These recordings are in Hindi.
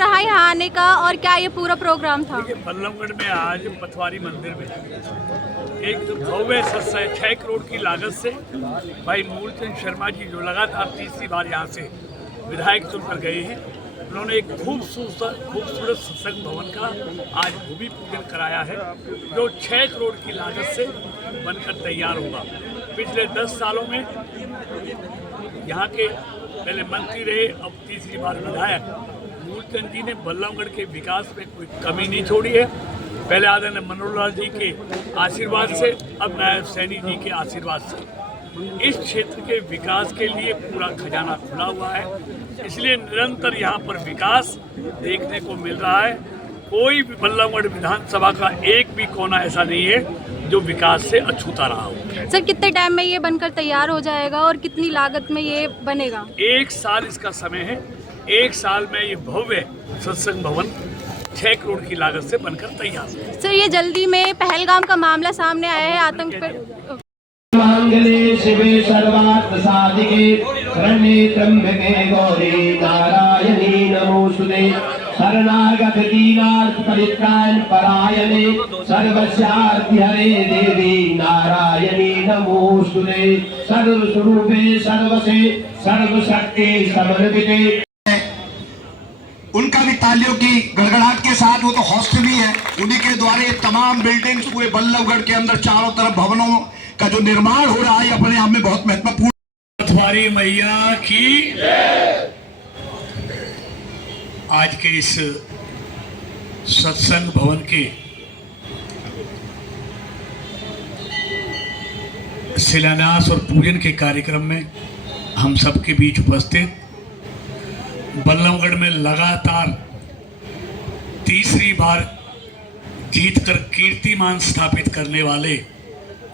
रहा यहाँ आने का और क्या ये पूरा प्रोग्राम था? देखिए, बल्लभगढ़ में आज पथवारी मंदिर में एक भव्य सत्संग 6 करोड़ की लागत से भाई मूलचंद शर्मा जी जो लगातार तीसरी बार यहाँ से विधायक चुनकर गए हैं, उन्होंने एक खूबसूरत सत्संग भवन का आज भूमि पूजन कराया है जो 6 करोड़ की लागत से बनकर तैयार होगा। पिछले 10 सालों में यहाँ के पहले मंत्री रहे, अब तीसरी बार विधायक मूलचंद जी ने बल्लभगढ़ के विकास में कोई कमी नहीं छोड़ी है। पहले आदरणीय मनोहर लाल जी के आशीर्वाद से, अब नायब सैनी जी के आशीर्वाद से इस क्षेत्र के विकास के लिए पूरा खजाना खुला हुआ है। इसलिए निरंतर यहाँ पर विकास देखने को मिल रहा है। कोई भी बल्लभगढ़ विधानसभा का एक भी कोना ऐसा नहीं है जो विकास से अछूता रहा हो। सर, कितने टाइम में ये बनकर तैयार हो जाएगा और कितनी लागत में ये बनेगा? 1 साल इसका समय है। 1 साल में ये भव्य सत्संग भवन 6 करोड़ की लागत से बनकर तैयार है। सर, ये जल्दी में पहलगाम का मामला सामने आया है, आतंक पर मंगले शिवे सर्वार्थ साधिके शरण्ये त्र्यंबके गौरी नारायणी नमोस्तुते शरणागत दीनार्थ परित्राण परायणे सर्वस्यार्थ हरे देवी नारायणी नमोस्तुते सर्वस्वरूपे सर्वसे सर्वशक्ति समन्विते। उनका भी तालियों की गड़गड़ाहट के साथ, वो तो हॉस्टल ही है, उन्हीं के द्वारा ये तमाम बिल्डिंग्स पूरे बल्लभगढ़ के अंदर चारों तरफ भवनों का जो निर्माण हो रहा है अपने आप में बहुत महत्वपूर्ण। पथवारी मैया की आज के इस सत्संग भवन के शिलान्यास और पूजन के कार्यक्रम में हम सबके बीच उपस्थित बल्लभगढ़ में लगातार तीसरी बार जीतकर कीर्तिमान स्थापित करने वाले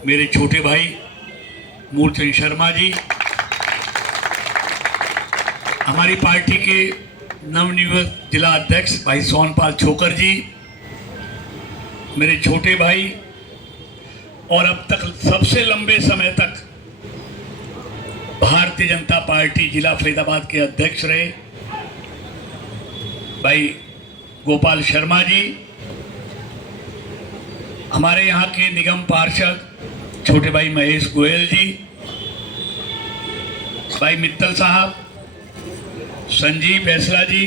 मेरे छोटे भाई मूलचंद शर्मा जी, हमारी पार्टी के नवनियुक्त जिला अध्यक्ष भाई सोनपाल छोकर जी, मेरे छोटे भाई और अब तक सबसे लंबे समय तक भारतीय जनता पार्टी जिला फरीदाबाद के अध्यक्ष रहे भाई गोपाल शर्मा जी, हमारे यहाँ के निगम पार्षद छोटे भाई महेश गोयल जी, भाई मित्तल साहब, संजीव फैसला जी,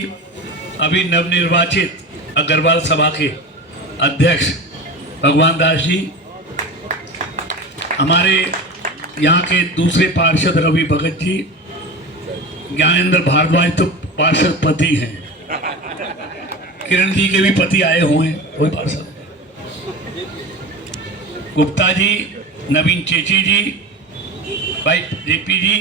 अभी नवनिर्वाचित अग्रवाल सभा के अध्यक्ष भगवान दास जी, हमारे यहाँ के दूसरे पार्षद रवि भगत जी, ज्ञानेंद्र भारद्वाज तो पार्षद पति हैं, किरण जी के भी पति आए हुए हैं, कोई पार्षद, गुप्ता जी, नवीन चेची जी, भाई जेपी जी,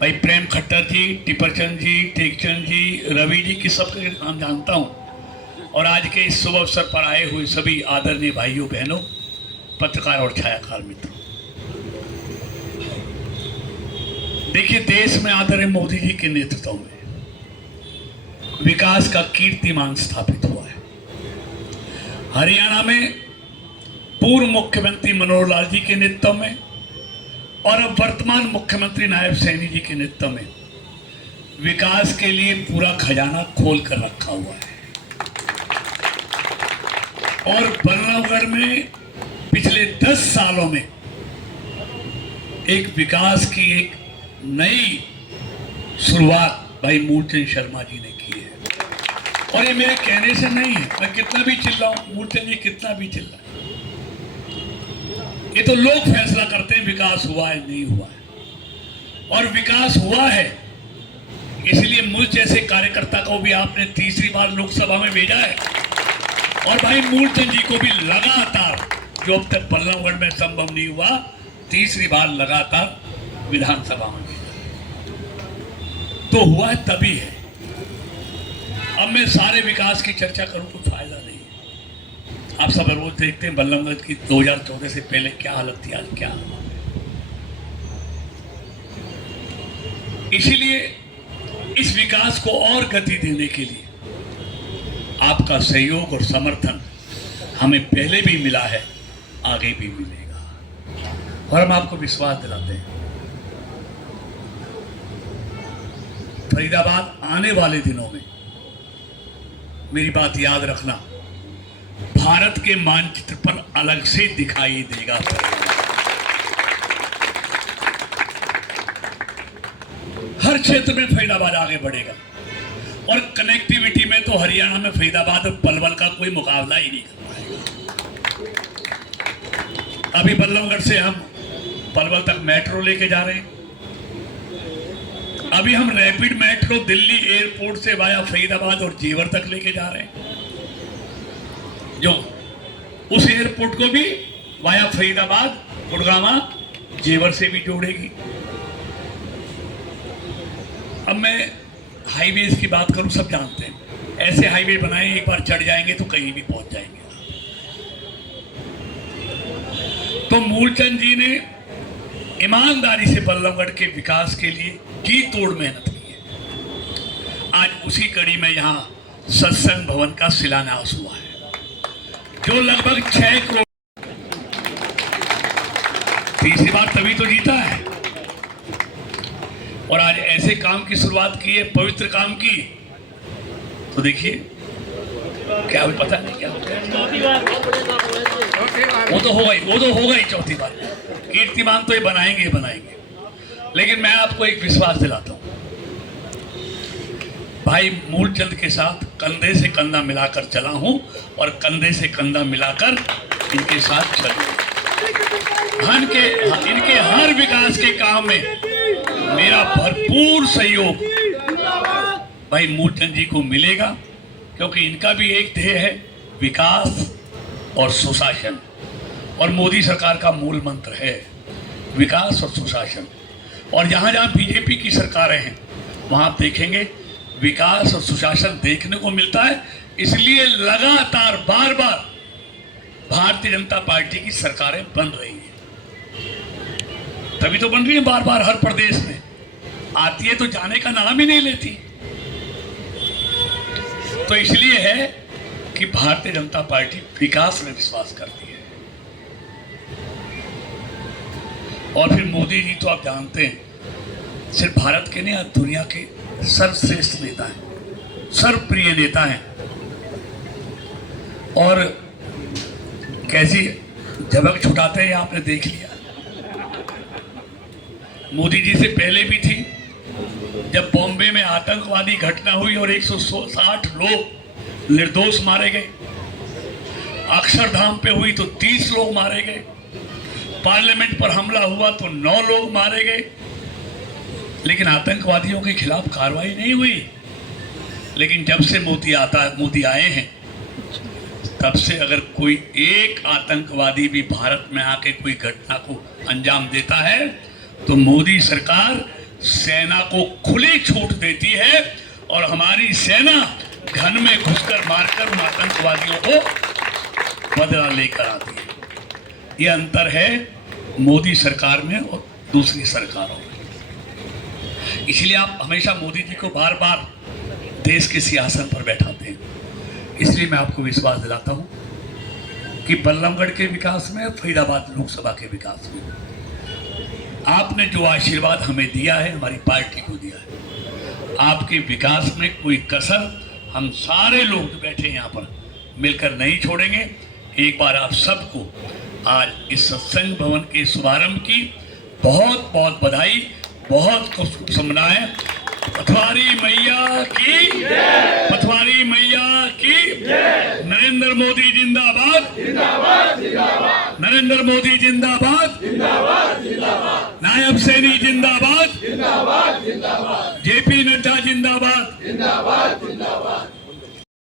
भाई प्रेम खट्टर जी, टिपरचंद जी, टेकचंद जी, रवि जी की सबके नाम जानता हूँ। और आज के इस शुभ अवसर पर आए हुए सभी आदरणीय भाइयों बहनों, पत्रकार और छायाकार मित्रों, देखिए, देश में आदरणीय मोदी जी के नेतृत्व में विकास का कीर्तिमान स्थापित हुआ है। हरियाणा में पूर्व मुख्यमंत्री मनोहर लाल जी के नेतृत्व में और अब वर्तमान मुख्यमंत्री नायब सैनी जी के नेतृत्व में विकास के लिए पूरा खजाना खोल कर रखा हुआ है। और बल्लभगढ़ में पिछले 10 सालों में एक विकास की एक नई शुरुआत भाई मूलचंद शर्मा जी ने की है। और ये मेरे कहने से नहीं है, मैं कितना भी चिल्लाऊं, मूलचंद जी कितना भी चिल्लाएं, ये तो लोग फैसला करते हैं विकास हुआ है नहीं हुआ है। और विकास हुआ है, इसलिए मुझ जैसे कार्यकर्ता को भी आपने तीसरी बार लोकसभा में भेजा है। और भाई मूलचंद जी को भी लगातार, जो अब तक बल्लभगढ़ में संभव नहीं हुआ, तीसरी बार लगातार विधानसभा में भेजा तो हुआ है, तभी है। अब मैं सारे विकास की चर्चा करूं तो फायदा नहीं है। आप सब रोज देखते हैं बल्लभगढ़ की 2014 से पहले क्या हालत थी, आज क्या हालत। इसीलिए इस विकास को और गति देने के लिए आपका सहयोग और समर्थन हमें पहले भी मिला है, आगे भी मिलेगा। और हम आपको विश्वास दिलाते हैं, फरीदाबाद आने वाले दिनों में मेरी बात याद रखना, भारत के मानचित्र पर अलग से दिखाई देगा। हर क्षेत्र में फरीदाबाद आगे बढ़ेगा और कनेक्टिविटी में तो हरियाणा में फरीदाबाद और पलवल का कोई मुकाबला ही नहीं कर पाएगा। अभी बल्लभगढ़ से हम पलवल तक मेट्रो लेके जा रहे हैं। अभी हम रैपिड मेट्रो दिल्ली एयरपोर्ट से वाया फरीदाबाद और जेवर तक लेके जा रहे हैं, जो उस एयरपोर्ट को भी वाया फरीदाबाद, गुड़गांव, जेवर से भी जोड़ेगी। अब मैं हाईवेज की बात करूं, सब जानते हैं ऐसे हाईवे बनाए, एक बार चढ़ जाएंगे तो कहीं भी पहुंच जाएंगे। तो मूलचंद जी ने ईमानदारी से बल्लभगढ़ के विकास के लिए की तोड़ मेहनत की है। आज उसी कड़ी में यहाँ सत्संग भवन का शिलान्यास हुआ है, जो लगभग 6 करोड़, तीसरी बार तभी तो जीता है। और आज ऐसे काम की शुरुआत की है, पवित्र काम की, तो देखिए क्या भी पता नहीं क्या वो तो होगा ही चौथी बार। कीर्तिमान तो ये बनाएंगे। लेकिन मैं आपको एक विश्वास दिलाता हूं, भाई मूलचंद के साथ कंधे से कंधा मिलाकर चला हूं और कंधे से कंधा मिलाकर इनके साथ चलूंगा। इनके हर विकास के काम में मेरा भरपूर सहयोग भाई मूलचंद जी को मिलेगा, क्योंकि इनका भी एक ध्येय है विकास और सुशासन, और मोदी सरकार का मूल मंत्र है विकास और सुशासन। और जहाँ जहाँ बीजेपी की सरकारें हैं वहाँ आप देखेंगे विकास और सुशासन देखने को मिलता है। इसलिए लगातार बार बार भारतीय जनता पार्टी की सरकारें बन रही हैं, तभी तो बन रही है बार बार। हर प्रदेश में आती है तो जाने का नाम ही नहीं लेती। तो इसलिए है कि भारतीय जनता पार्टी विकास में विश्वास करती है। और फिर मोदी जी तो आप जानते हैं सिर्फ भारत के नहीं, दुनिया के सर्वश्रेष्ठ नेता हैं, सर्वप्रिय नेता हैं। और कैसी झपक छुटाते हैं आपने देख लिया। मोदी जी से पहले भी थी, जब बॉम्बे में आतंकवादी घटना हुई और 160 लोग निर्दोष मारे गए, अक्षरधाम पे हुई तो 30 लोग मारे गए, पार्लियामेंट पर हमला हुआ तो 9 लोग मारे गए, लेकिन आतंकवादियों के खिलाफ कार्रवाई नहीं हुई। लेकिन जब से मोदी आए हैं, तब से अगर कोई एक आतंकवादी भी भारत में आके कोई घटना को अंजाम देता है तो मोदी सरकार सेना को खुली छूट देती है और हमारी सेना घन में घुसकर मारकर उन आतंकवादियों को बदला लेकर आती है। ये अंतर है मोदी सरकार में और दूसरी सरकारों में। इसलिए आप हमेशा मोदी जी को बार बार देश के सिंहासन पर बैठाते हैं। इसलिए मैं आपको विश्वास दिलाता हूं कि बल्लभगढ़ के विकास में, फरीदाबाद लोकसभा के विकास में आपने जो आशीर्वाद हमें दिया है, हमारी पार्टी को दिया है, आपके विकास में कोई कसर हम सारे लोग जो बैठे यहाँ पर मिलकर नहीं छोड़ेंगे। एक बार आप सबको आज इस सत्संग भवन के शुभारंभ की बहुत बहुत बधाई, बहुत शुभकामनाएं। पथवारी मैया की, पथवारी मैया की। नरेंद्र मोदी जिंदाबाद, नरेंद्र मोदी जिंदाबाद, नायब सैनी जिंदाबाद, जेपी नड्डा जिंदाबाद।